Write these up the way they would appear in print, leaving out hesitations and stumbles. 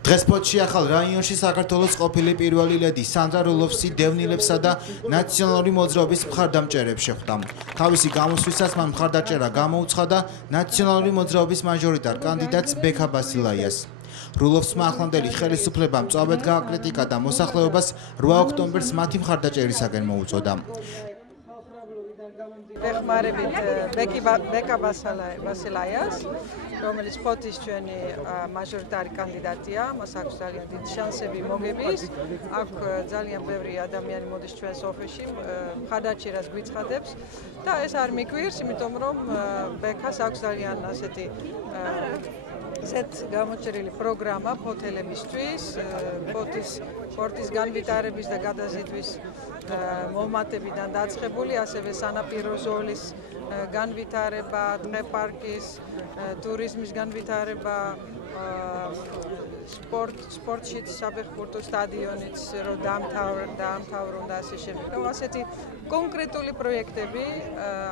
დღეს ფოთში ახალ რაიონში საქართველოს ყოფილი პირველი ლედი სანდრა როლოვსი დევნილებსა და ნაციონალური მოძრაობის მხარდამჭერებს შეხვდა. თავისი გამოსვლისას მან მხარდაჭერა გამოუცხადა ნაციონალური მოძრაობის მაჟორიტარ კანდიდატს ბექა ბასილაიას. როლოვსმა ახლანდელი ხელისუფლებამ მწვავედ გააკრიტიკა და მოსახლეობას 8 ოქტომბერს მათი მხარდაჭერისაგან მოუწოდა. ეხმარებით ბეკა ბასილაიას, რომელიც ფოთის ჩვენი მაჟორიტარი კანდიდატია, მას აქვს ძალიან დიდი შანსები მოგების. აქ ძალიან ბევრი ადამიანი მოდის ჩვენს ოფისში, მხარდაჭერას გვიცხადებს და ეს არ მიგვირს, იმიტომ რომ ბეკას აქვს ძალიან ასეთი გამოჩერილი პროგრამა ფოთელებისთვის, ფოთის სპორტის განვითარების და გადაზიდვის მომატებიდან დაწყებული, ასევე სანაპირო ზოლის განვითარება, ტყე-პარკის, ტურიზმის განვითარება, სპორტშიც საფეხბურთო სტადიონიც რო დაამთავრონ და ასე შემდეგ. ასეთი კონკრეტული პროექტები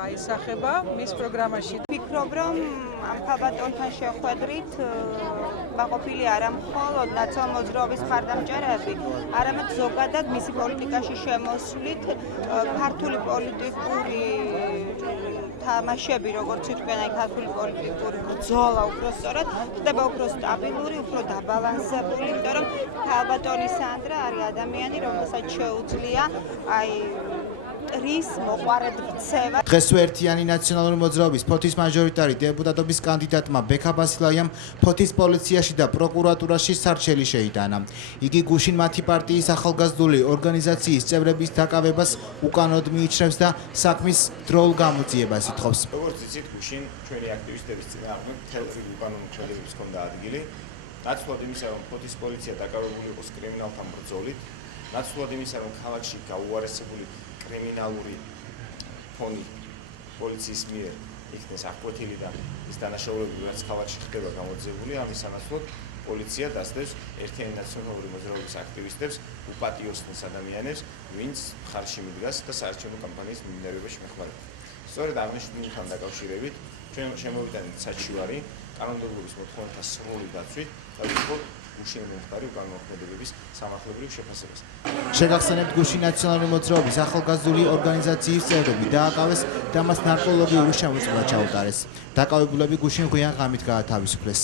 აისახება მის პროგრამაში. ვფიქრობ, რომ ამ ქალბატონთან შეხვედრით მაყოფილი არა მხოლოდ ნაციონალური მოძრაობის მხარდამჭერები, არამედ ზოგადად მისი პოლიტიკაში შემოსვლით ქართული პოლიტიკური თამაშები, როგორც თქვენ, აი ქართული პოლიტიკური ბრძოლა უფრო სწორად ხდება უფრო სტაბილური, უფრო დაბალანსებული, იმიტომ რომ ქალბატონი სანდრა არის ადამიანი, რომელსაც შეუძლია აი რის მოყარედ ქცევა. დღესვე ერთიანი ნაციონალური მოძრაობის ფოთის მაჟორიტარი დეპუტატობის კანდიდატმა ბექა ბასილაიამ ფოთის პოლიციაში და პროკურატურაში სარჩელი შეიტანა. იგი გუშინ მათი პარტიის ახალგაზრდული ორგანიზაციის წევრების დაკავებას უკანოდ მიიჩნევს და საქმის დროულ გამოძიებას ითხოვს. როგორც იცით, გუშინ ჩვენი აქტივისტების წინააღმდეგ თელწრიგ უკანონო მოქმედებებს ჰქონდა ადგილი. ნაცვლად იმისა, რომ ფოთის პოლიცია დაკავებული იყოს კრიმინალთან ბრძოლით, ნაცვლად იმისა, რომ ქალაქში გაუარესებული კრიმინალური ფონი პოლიციის მიერ იქნეს აღკვეთილი და ის დანაშაულებები, რაც ქალაქში ხდება, გამოძიებული, ამის სანაცვლოდ პოლიცია დასდევს ერთიანი ნაციონალური მოძრაობის აქტივისტებს, უპატიოსნეს ადამიანებს, ვინც მხარში მიდგას და საარჩევნო კამპანიის მიმდინარეობაში მეხმარება. სწორედ ამ ნიშნულთან დაკავშირებით ჩვენ შემოვიტანეთ საჩივარი კანონმდებლობის მოთხოვნათა სრული დაცვით და ვთქვათ გუშინ მომხდარი უკანონო მოქმედებების სამართლებრივ შეფასებას. შეგახსენებთ, გუშინ ნაციონალური მოძრაობის ახალგაზრდული ორგანიზაციის წევრები დააკავეს და მას ნარკოლოგიური შემოწმება ჩაუტარეს. დაკავებულები გუშინ ღვიან ღამით გაათავისუფლეს.